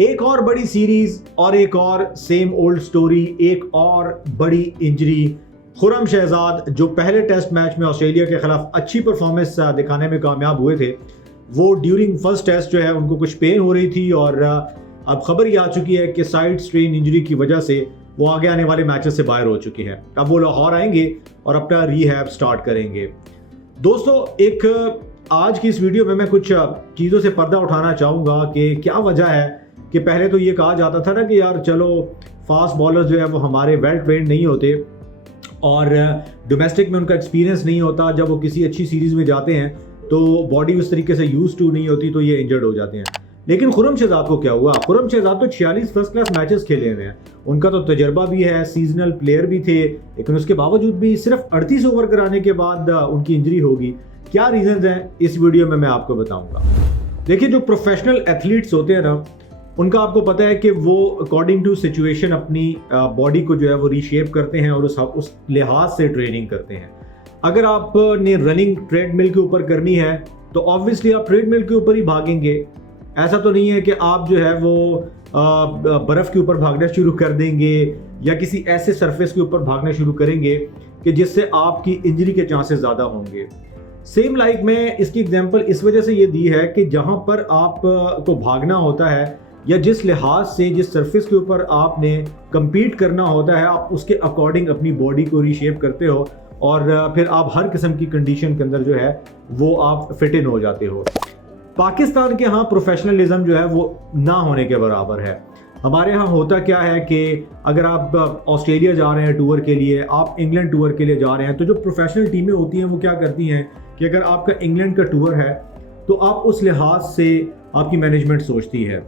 एक और बड़ी सीरीज और एक और सेम ओल्ड स्टोरी, एक और बड़ी इंजरी। खुरम शहजाद जो पहले टेस्ट मैच में ऑस्ट्रेलिया के खिलाफ अच्छी परफॉर्मेंस दिखाने में कामयाब हुए थे, वो ड्यूरिंग फर्स्ट टेस्ट जो है उनको कुछ पेन हो रही थी और अब खबर ये आ चुकी है कि साइड स्ट्रेन इंजरी की वजह से वो आगे आने वाले मैचेस से बाहर हो चुकी है। अब वो लाहौर आएंगे और अपना रीहैब स्टार्ट करेंगे। दोस्तों, एक आज की इस वीडियो में मैं कुछ चीज़ों से पर्दा उठाना चाहूँगा कि क्या वजह है कि पहले तो ये कहा जाता था ना कि यार चलो फास्ट बॉलर जो है वो हमारे वेल ट्रेंड नहीं होते और डोमेस्टिक में उनका एक्सपीरियंस नहीं होता, जब वो किसी अच्छी सीरीज़ में जाते हैं तो बॉडी उस तरीके से यूज टू नहीं होती तो ये इंजर्ड हो जाते हैं। लेकिन खुरम शहजाद को क्या हुआ? खुरम शहजाद तो 46 फर्स्ट क्लास मैचेस खेले हुए हैं, उनका तो तजर्बा भी है, सीजनल प्लेयर भी थे, लेकिन उसके बावजूद भी सिर्फ 38 ओवर कराने के बाद उनकी इंजरी होगी। क्या रीजंस हैं इस वीडियो में मैं आपको बताऊंगा। देखिए, जो प्रोफेशनल एथलीट्स होते हैं ना, उनका आपको पता है कि वो अकॉर्डिंग टू सिचुएशन अपनी बॉडी को जो है वो रीशेप करते हैं और उस लिहाज से ट्रेनिंग करते हैं। अगर आपने रनिंग ट्रेडमिल के ऊपर करनी है तो ऑब्वियसली आप ट्रेडमिल के ऊपर ही भागेंगे। ऐसा तो नहीं है कि आप जो है वो बर्फ़ के ऊपर भागना शुरू कर देंगे या किसी ऐसे सरफेस के ऊपर भागना शुरू करेंगे कि जिससे आपकी इंजरी के चांसेस ज़्यादा होंगे। सेम लाइक में इसकी एग्जांपल इस वजह से ये दी है कि जहाँ पर आप को भागना होता है या जिस लिहाज से जिस सरफेस के ऊपर आपने compete करना होता है, आप उसके अकॉर्डिंग अपनी बॉडी को रीशेप करते हो और फिर आप हर किस्म की कंडीशन के अंदर जो है वो आप फिट इन हो जाते हो। पाकिस्तान के यहाँ प्रोफेशनलिज्म जो है वो ना होने के बराबर है। हमारे यहाँ होता क्या है कि अगर आप ऑस्ट्रेलिया जा रहे हैं टूर के लिए, आप इंग्लैंड टूर के लिए जा रहे हैं, तो जो प्रोफेशनल टीमें होती हैं वो क्या करती हैं कि अगर आपका इंग्लैंड का टूर है तो आप उस लिहाज से आपकी मैनेजमेंट सोचती है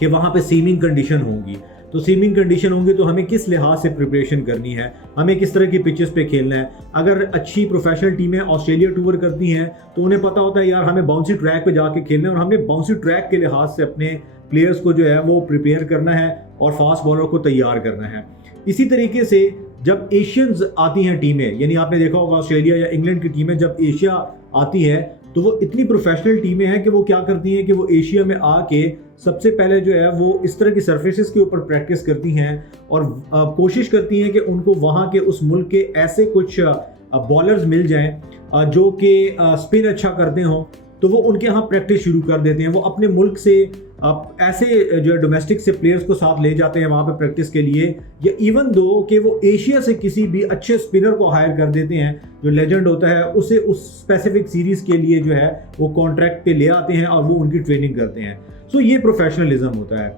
कि वहाँ पे सीमिंग कंडीशन होंगी, तो सीमिंग कंडीशन होंगी तो हमें किस लिहाज से प्रिपरेशन करनी है, हमें किस तरह की पिचेस पे खेलना है। अगर अच्छी प्रोफेशनल टीमें ऑस्ट्रेलिया टूर करती हैं तो उन्हें पता होता है यार हमें बाउंसी ट्रैक पे जाके खेलना है और हमें बाउंसी ट्रैक के लिहाज से अपने प्लेयर्स को जो है वो प्रिपेयर करना है और फास्ट बॉलर को तैयार करना है। इसी तरीके से जब एशियंस आती हैं टीमें, यानी आपने देखा होगा ऑस्ट्रेलिया या इंग्लैंड की टीमें जब एशिया आती है तो वो इतनी प्रोफेशनल टीमें हैं कि वो क्या करती हैं कि वो एशिया में आके सबसे पहले जो है वो इस तरह की सरफेसेस के ऊपर प्रैक्टिस करती हैं और कोशिश करती हैं कि उनको वहाँ के उस मुल्क के ऐसे कुछ बॉलर्स मिल जाएं जो कि स्पिन अच्छा करते हों, तो वो उनके यहाँ प्रैक्टिस शुरू कर देते हैं। वो अपने मुल्क से ऐसे जो डोमेस्टिक से प्लेयर्स को साथ ले जाते हैं वहाँ पे प्रैक्टिस के लिए, या इवन दो कि वो एशिया से किसी भी अच्छे स्पिनर को हायर कर देते हैं जो लेजेंड होता है, उसे उस स्पेसिफिक सीरीज़ के लिए जो है वो कॉन्ट्रैक्ट पे ले आते हैं और वो उनकी ट्रेनिंग करते हैं। सो ये प्रोफेशनलिज्म होता है।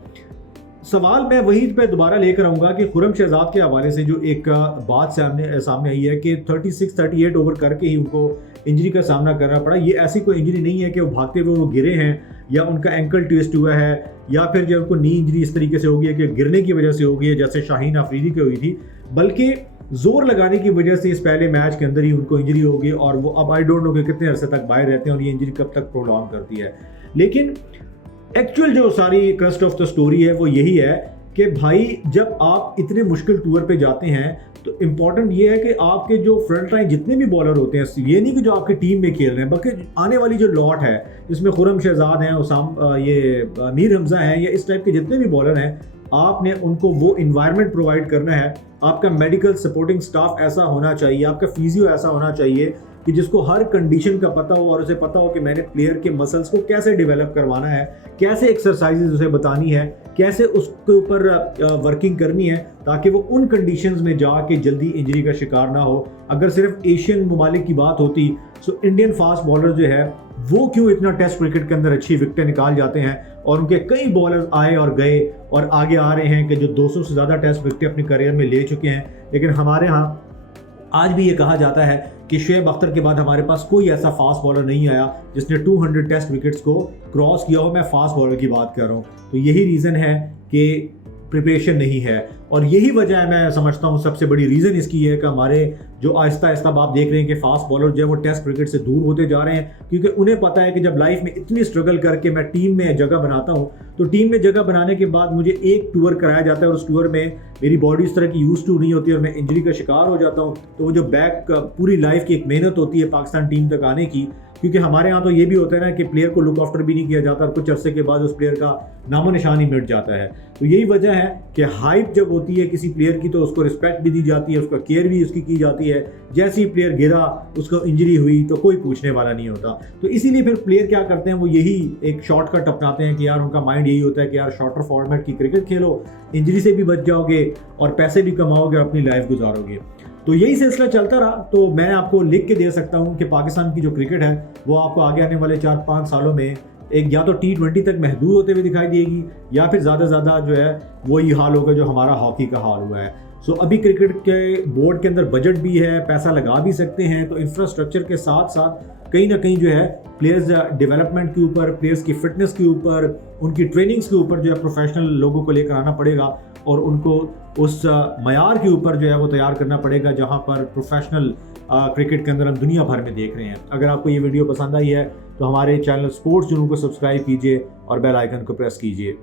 सवाल मैं वही पे दोबारा लेकर आऊँगा कि खुरम शहजाद के हवाले से जो एक बात सामने आई है कि 36-38 ओवर करके ही उनको इंजरी का सामना करना पड़ा। ये ऐसी कोई इंजरी नहीं है कि वो भागते हुए वो गिरे हैं या उनका एंकल ट्विस्ट हुआ है या फिर जो उनको नी इंजरी इस तरीके से हो गई है कि गिरने की वजह से हो गई है जैसे शाहीन अफरीदी की हुई थी, बल्कि जोर लगाने की वजह से इस पहले मैच के अंदर ही उनको इंजरी हो गई और वो अब आई डोंट नो कि कितने अरसे तक बाहर रहते हैं और ये इंजरी कब तक प्रोलॉन्ग करती है। लेकिन एक्चुअल जो सारी क्रस्ट ऑफ द स्टोरी है वो यही है कि भाई जब आप इतने मुश्किल टूर पे जाते हैं तो इम्पॉर्टेंट ये है कि आपके जो फ्रंट लाइन जितने भी बॉलर होते हैं, ये नहीं कि जो आपकी टीम में खेल रहे हैं, बल्कि आने वाली जो लॉट है जिसमें खुरम शहजाद हैं, ये मीर हमजा हैं, या इस टाइप के जितने भी बॉलर हैं, आपने उनको वो इन्वायरमेंट प्रोवाइड करना है। आपका मेडिकल सपोर्टिंग स्टाफ ऐसा होना चाहिए, आपका फिजियो ऐसा होना चाहिए कि जिसको हर कंडीशन का पता हो और उसे पता हो कि मैंने प्लेयर के मसल्स को कैसे डेवलप करवाना है, कैसे एक्सरसाइजेज उसे बतानी है, कैसे उसके ऊपर वर्किंग करनी है ताकि वो उन कंडीशंस में जाके जल्दी इंजरी का शिकार ना हो। अगर सिर्फ एशियन ममालिक की बात होती तो इंडियन फास्ट बॉलर जो है वो क्यों इतना टेस्ट क्रिकेट के अंदर अच्छी विकेटें निकाल जाते हैं और उनके कई बॉलर्स आए और गए और आगे आ रहे हैं कि जो 200 से ज़्यादा टेस्ट विकेटें अपने करियर में ले चुके हैं। लेकिन हमारे यहाँ आज भी ये कहा जाता है कि शुएब अख्तर के बाद हमारे पास कोई ऐसा फास्ट बॉलर नहीं आया जिसने 200 टेस्ट विकेट्स को क्रॉस किया हो। मैं फास्ट बॉलर की बात कर रहा हूँ। तो यही रीज़न है कि प्रिपरेशन नहीं है और यही वजह है, मैं समझता हूँ सबसे बड़ी रीज़न इसकी है कि हमारे जो आहिस्ता आहिस्ता आप देख रहे हैं कि फास्ट बॉलर जो है वो टेस्ट क्रिकेट से दूर होते जा रहे हैं, क्योंकि उन्हें पता है कि जब लाइफ में इतनी स्ट्रगल करके मैं टीम में जगह बनाता हूँ तो टीम में जगह बनाने के बाद मुझे एक टूर कराया जाता है और उस टूर में मेरी बॉडी इस तरह की यूज टू नहीं होती और मैं इंजरी का शिकार हो जाता हूँ। तो वो जो बैक पूरी लाइफ की एक मेहनत होती है पाकिस्तान टीम तक आने की, क्योंकि हमारे यहाँ तो ये भी होता है ना कि प्लेयर को लुक आफ्टर भी नहीं किया जाता और कुछ अरसे के बाद उस प्लेयर का नामो निशान ही मिट जाता है। तो यही वजह है कि हाइप जब होती है किसी प्लेयर की तो उसको रिस्पेक्ट भी दी जाती है, उसका केयर भी उसकी की जाती है। जैसे ही प्लेयर गिरा, उसको इंजरी हुई तो कोई पूछने वाला नहीं होता। तो इसीलिए फिर प्लेयर क्या करते हैं, वो यही एक शॉर्टकट अपनाते हैं कि यार उनका माइंड यही होता है कि यार शॉर्टर फॉर्मेट की क्रिकेट खेलो, इंजरी से भी बच जाओगे और पैसे भी कमाओगे, अपनी लाइफ गुजारोगे। तो यही सिलसिला चलता रहा। तो मैं आपको लिख के दे सकता हूँ कि पाकिस्तान की जो क्रिकेट है वो आपको आगे आने वाले 4-5 सालों में एक या तो T20 तक महदूद होते हुए दिखाई देगी, या फिर ज़्यादा से ज़्यादा जो है वही हाल होगा जो हमारा हॉकी का हाल हुआ है। सो अभी क्रिकेट के बोर्ड के अंदर बजट भी है, पैसा लगा भी सकते हैं, तो इंफ्रास्ट्रक्चर के साथ साथ कहीं ना कहीं जो है प्लेयर्स डेवलपमेंट के ऊपर, प्लेयर्स की फिटनेस के ऊपर, उनकी ट्रेनिंग्स के ऊपर जो है प्रोफेशनल लोगों को लेकर आना पड़ेगा और उनको उस मयार के ऊपर जो है वो तैयार करना पड़ेगा जहां पर प्रोफेशनल क्रिकेट के अंदर हम दुनिया भर में देख रहे हैं। अगर आपको ये वीडियो पसंद आई है तो हमारे चैनल स्पोर्ट्स जुनून को सब्सक्राइब कीजिए और बेल आइकन को प्रेस कीजिए।